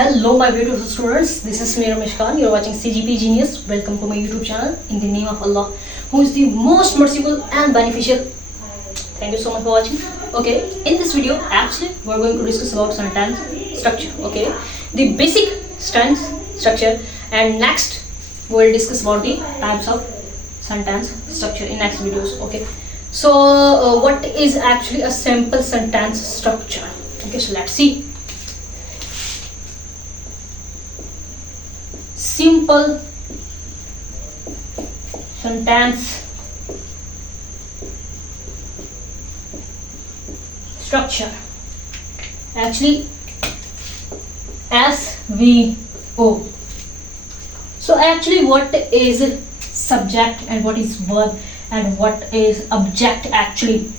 Hello my beautiful students, this is Meera Mishkan. You are watching CGP Genius. Welcome to my YouTube channel. In the name of Allah, who is the most merciful and beneficial. Thank you so much for watching. Okay, in this video actually we are going to discuss about sentence structure. Okay, the basic sentence structure, and next we will discuss about the types of sentence structure in next videos. Okay, so what is actually a simple sentence structure? Okay, so let's see. Simple sentence structure, actually SVO. So actually what is subject and what is verb and what is object? Actually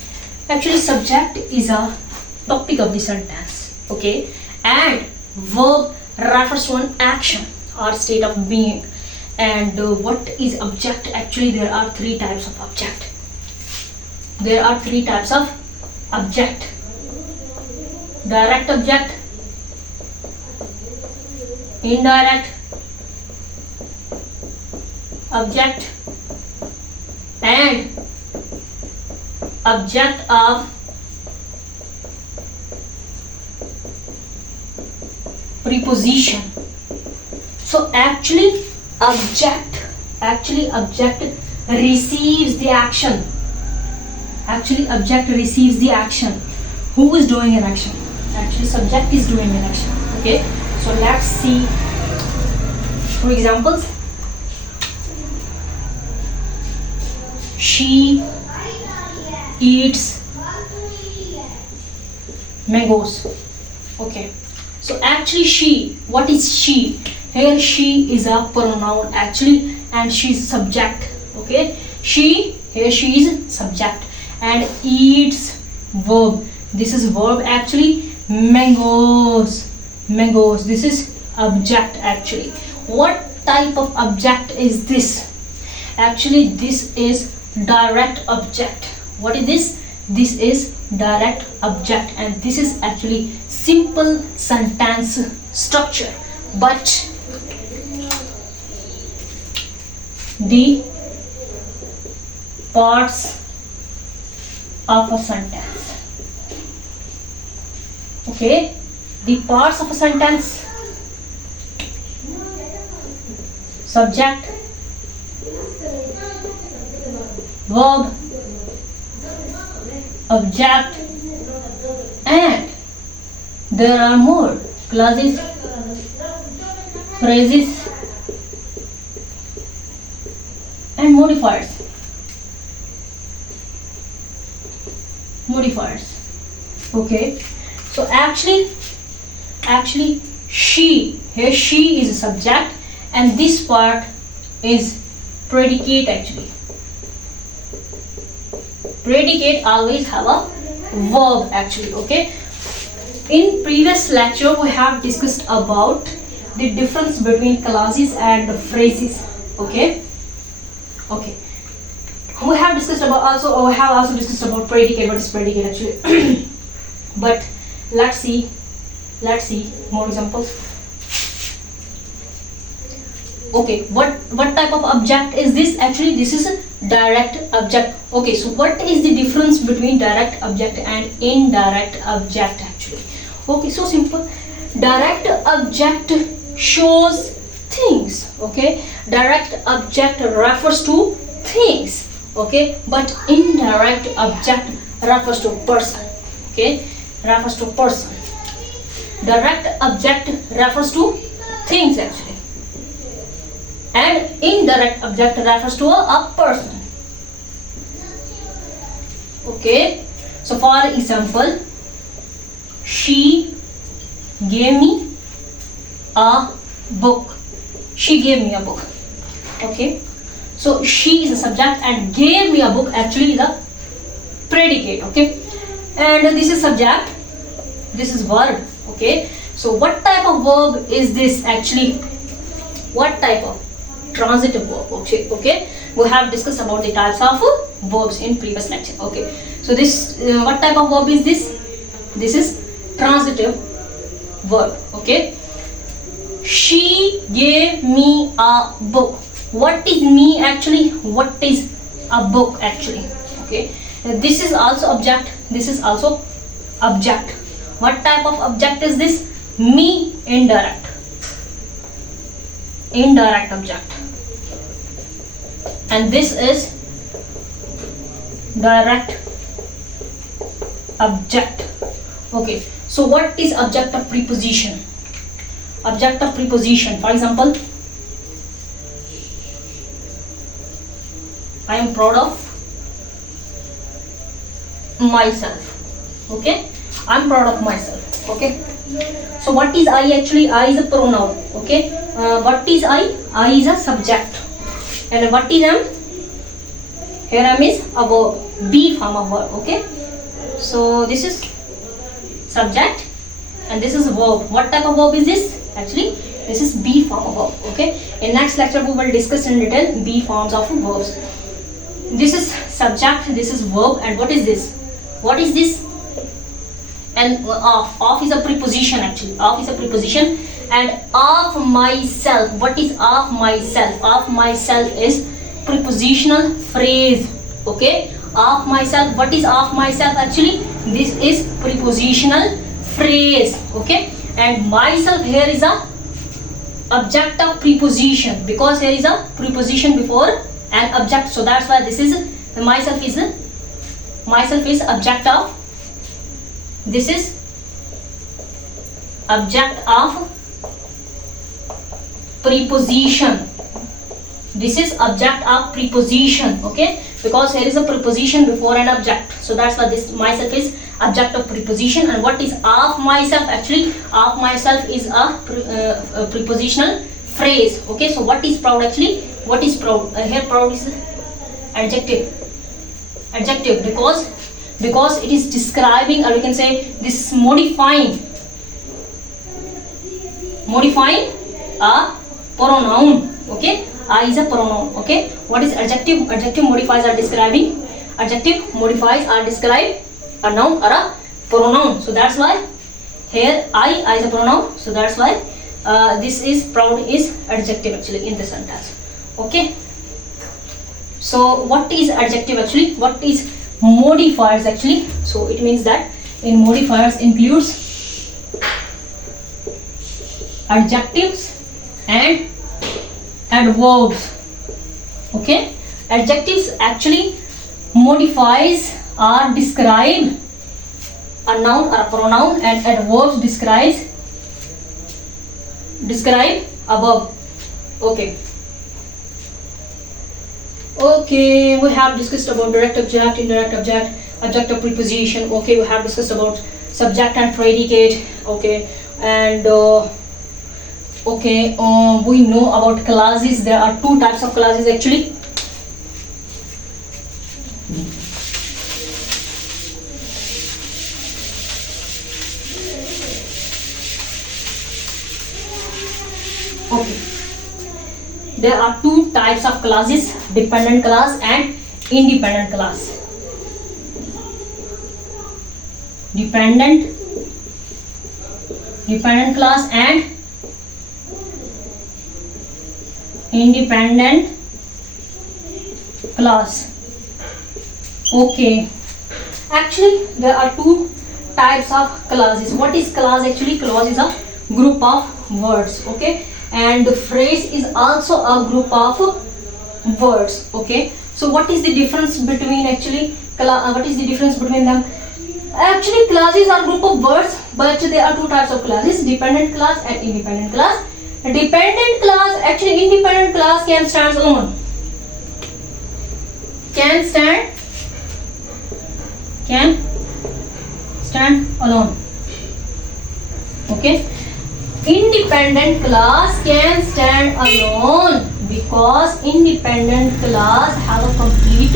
subject is a topic of the sentence, okay, and verb refers to an action or state of being. And what is object? Actually there are three types of object. Direct object, indirect object, and object of preposition. So actually object receives the action. Who is doing an action? Actually subject is doing an action. Okay, so let's see for examples. She eats mangoes. Okay, so actually she, what is she? Here she is a pronoun actually, and she is subject. Okay, she is subject, and eats verb. This is verb actually. Mangoes, this is object actually. What type of object is this? Actually this is direct object. What is this? This is direct object, and this is actually simple sentence structure. But the parts of a sentence, okay, the parts of a sentence: subject, verb, object, and there are more clauses, phrases, and modifiers. Okay, so actually she is a subject, and this part is predicate. Actually predicate always have a verb actually. Okay, in previous lecture we have discussed about the difference between clauses and phrases. Okay, we have discussed about also discussed about predicate. What is predicate actually? But let's see more examples. Okay, what type of object is this? Actually this is a direct object. Okay, so what is the difference between direct object and indirect object? Actually, okay, so simple. Direct object shows things. Okay, direct object refers to things. Okay, but indirect object refers to person. Okay, refers to person. Direct object refers to things actually, and indirect object refers to a person. Okay, so for example, she gave me a book. Okay, so she is a subject and gave me a book actually is a predicate. Okay, and this is subject, this is verb. Okay, so what type of verb is this actually? What type of? Transitive verb. Okay, we have discussed about the types of verbs in previous lecture. Okay, so this what type of verb is this? This is transitive verb. Okay, she gave me a book. What is me actually? What is a book actually? Okay, this is also object, this is also object. What type of object is this? Me, indirect object, and this is direct object. Okay, so what is object of preposition? Object of preposition, for example, I am proud of myself. Okay, I am proud of myself. Okay, so what is I actually? I is a pronoun. Okay, what is I? I is a subject. And what is am? Here am is a verb, be form of verb. Okay, so this is subject and this is verb. What type of verb is this? Actually, this is be form of verb. Okay, in next lecture we will discuss in detail be forms of verbs. This is subject, this is verb, and what is this? What is this? And of is a preposition actually. Of is a preposition, and of myself. What is of myself? Of myself is prepositional phrase. Okay, of myself. What is of myself actually? This is prepositional phrase. Okay, and myself here is a object of preposition, because here is a preposition before an object, so that's why this is the myself is object of, this is object of preposition. This is object of preposition. Okay, because here is a preposition before an object, so that's why this myself is object of preposition. And what is of myself? Actually, of myself is a prepositional phrase. Okay, so what is proud actually? What is proud? Here proud is adjective. Adjective, because it is describing, or we can say this is modifying a pronoun. Okay, I is a pronoun. Okay, what is adjective? Adjective modifies or describing. Adjective modifies or describe a noun or a pronoun. So that's why here I is a pronoun. So that's why this is proud is adjective actually in the sentence. Okay, so what is adjective actually? What is modifiers actually? So it means that in modifiers includes adjectives and adverbs. Okay, adjectives actually modifies or describe a noun or a pronoun, and adverbs describe a verb. Okay, we have discussed about direct object, indirect object, object of preposition. Okay, we have discussed about subject and predicate. Okay, and we know about clauses. There are two types of clauses actually. Okay, there are two types of clauses: dependent clause and independent clause. Dependent clause and independent clause. Okay, actually there are two types of clauses. What is clause actually? Clause is a group of words. Okay, and the phrase is also a group of words. Okay, so what is the difference between actually what is the difference between them? Actually, clauses are group of words, but there are two types of clauses: dependent clause and independent clause. Dependent clause, actually independent clause can stand alone. Can stand alone. Okay, independent clause can stand alone because independent clause have a complete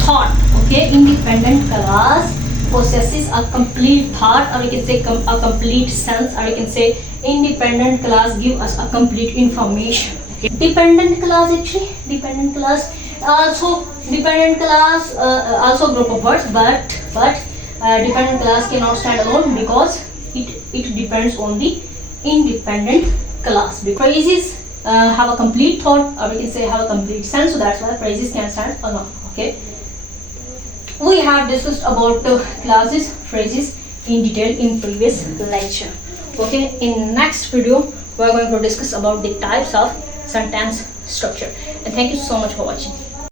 thought. Okay, independent clause possesses a complete thought, or we can say a complete sense, or we can say independent clause give us a complete information. Okay. Dependent clause, actually dependent clause also group of words, but dependent clause cannot stand alone because it depends on the independent class. Phrases have a complete thought, or we can say have a complete sense, so that's why phrases can start a noun. Okay, we have discussed about classes, phrases in detail in previous lecture. Okay, in next video we are going to discuss about the types of sentence structure. And thank you so much for watching.